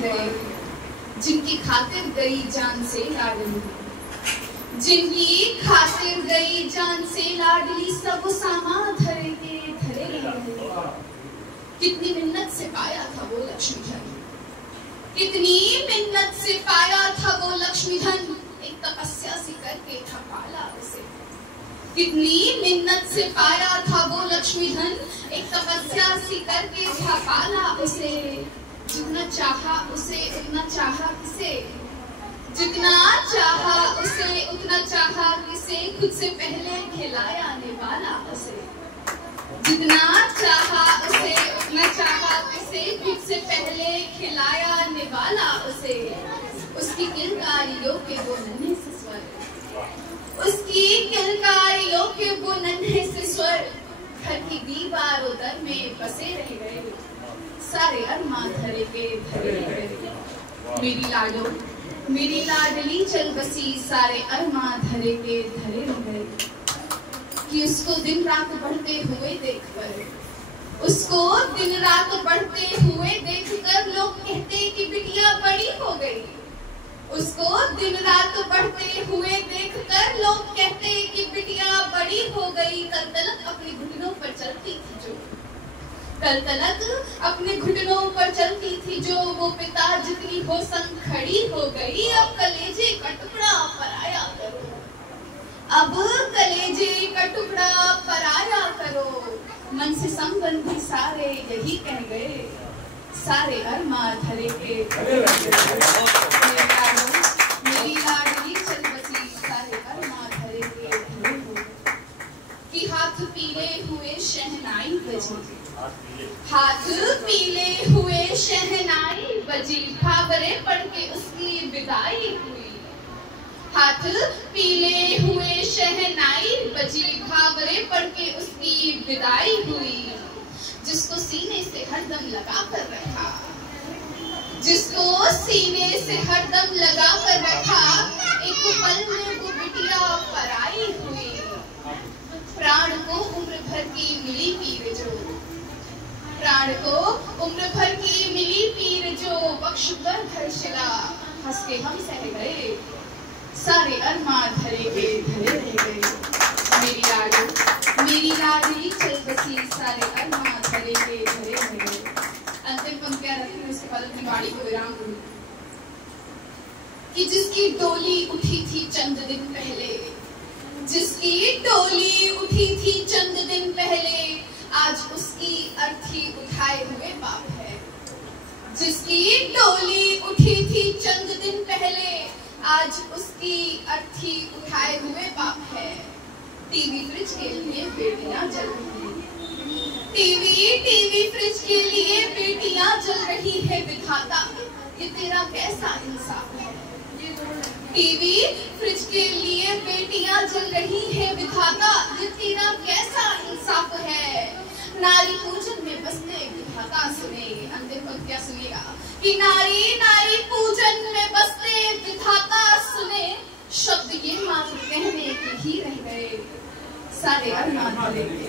गए, जिनकी खातिर गई जान से लाडली, जिनकी खातिर गई जान से लाडली, सब सामा धरे के धरे रहे। कितनी मिन्नत से पाया था वो लक्ष्मी धन, कितनी मिन्नत से पाया था वो लक्ष्मी धन, एक तपस्या सी करके था पाला उसे। कितनी मिन्नत से पाया था वो लक्ष्मी धन, एक तपस्या सी करके था पाला उसे। जितना चाहा उसे उतना चाहा किसे, जितना चाहा उसे उतना चाहा किसे, खुद से पहले खिलाया निवाला उसे। जितना चाहा उसे उतना चाहा किसे, खुद से पहले खिलाया निवाला उसे। उसकी किलकारियों के वो नन्हे से स्वर, उसकी किलकारियों के वो नन्हे से स्वर, घर की दीवारों दर में बसे रह गए, सारे अरमान धरे के धरे गए। मेरी लाडो मेरी लाडली चल बसी, सारे अरमान धरे के धरे रह गए। कि उसको दिन रात बढ़ते हुए देखकर, उसको दिन रात बढ़ते हुए देखकर लोग कहते कि बिटिया बड़ी हो गई। उसको दिन रात बढ़ते हुए देखकर लोग कहते कि बिटिया बड़ी हो गई। कल तलक अपने घुटनों पर चलती थी जो, कल तलक अपने घुटनों पर चलती थी जो, वो पिता जितनी हो संग खड़ी हो गई। अब कलेजे का टुकड़ा पराया करो, अब कलेजे का टुकड़ा पराया करो। मन से संबंधी सारे यही कह गए, सारे अरमान धरे के मेरी लाडली चल बसी, सारे अरमान धरे के धरे हो। कि हाथ पीले हुए शहनाई बजी, हाथ पीले हुए शहनाई बजी, भावरे पढ़ के उसकी विदाई हुई। हाथ पीले हुए शहनाई बजी, भावरे पढ़ के उसकी विदाई हुई। जिसको सीने से हरदम लगा कर रखा, जिसको सीने से हरदम लगा कर रखा, एक पल में वो बिटिया पराई हुई। प्राण को उम्र भर की मिली पीर जो, प्राण को उम्र भर की मिली पीर जो, बख्श कर हर्षिला हंस के हम सह गए, सारे अरमान धरे के धरे रह गए। मेरी लाडो मेरी लाडली चल बसी, सारे अरमान धरे के धरे रह गए। अंतिम पंक्तियां रखी, उसके बाद अपनी वाणी को विराम दूं। कि जिसकी डोली उठी थी चंद दिन पहले, जिसकी डोली उठी थी चंद दिन पहले, आज उसकी अर्थी उठाए हुए बाप है। जिसकी डोली उठी थी चंद दिन पहले, आज उसकी अर्थी उठाए हुए बाप है। टीवी फ्रिज के लिए बेटियां जल रही, टीवी फ्रिज के लिए बेटियां जल रही है। विधाता ये तेरा कैसा इंसाफ है। टीवी फ्रिज के लिए बेटियां जल रही है। विधाता ये तेरा कैसा इंसाफ है। नारी पूजन में बसते विधाता सुने, अंतिम पंक्तियां सुनिएगा। कि नारी नारी पूजन में बसते विधाता सुने, शब्द ये मात्र कहने के ही रह गए, सारे अरमान धरे के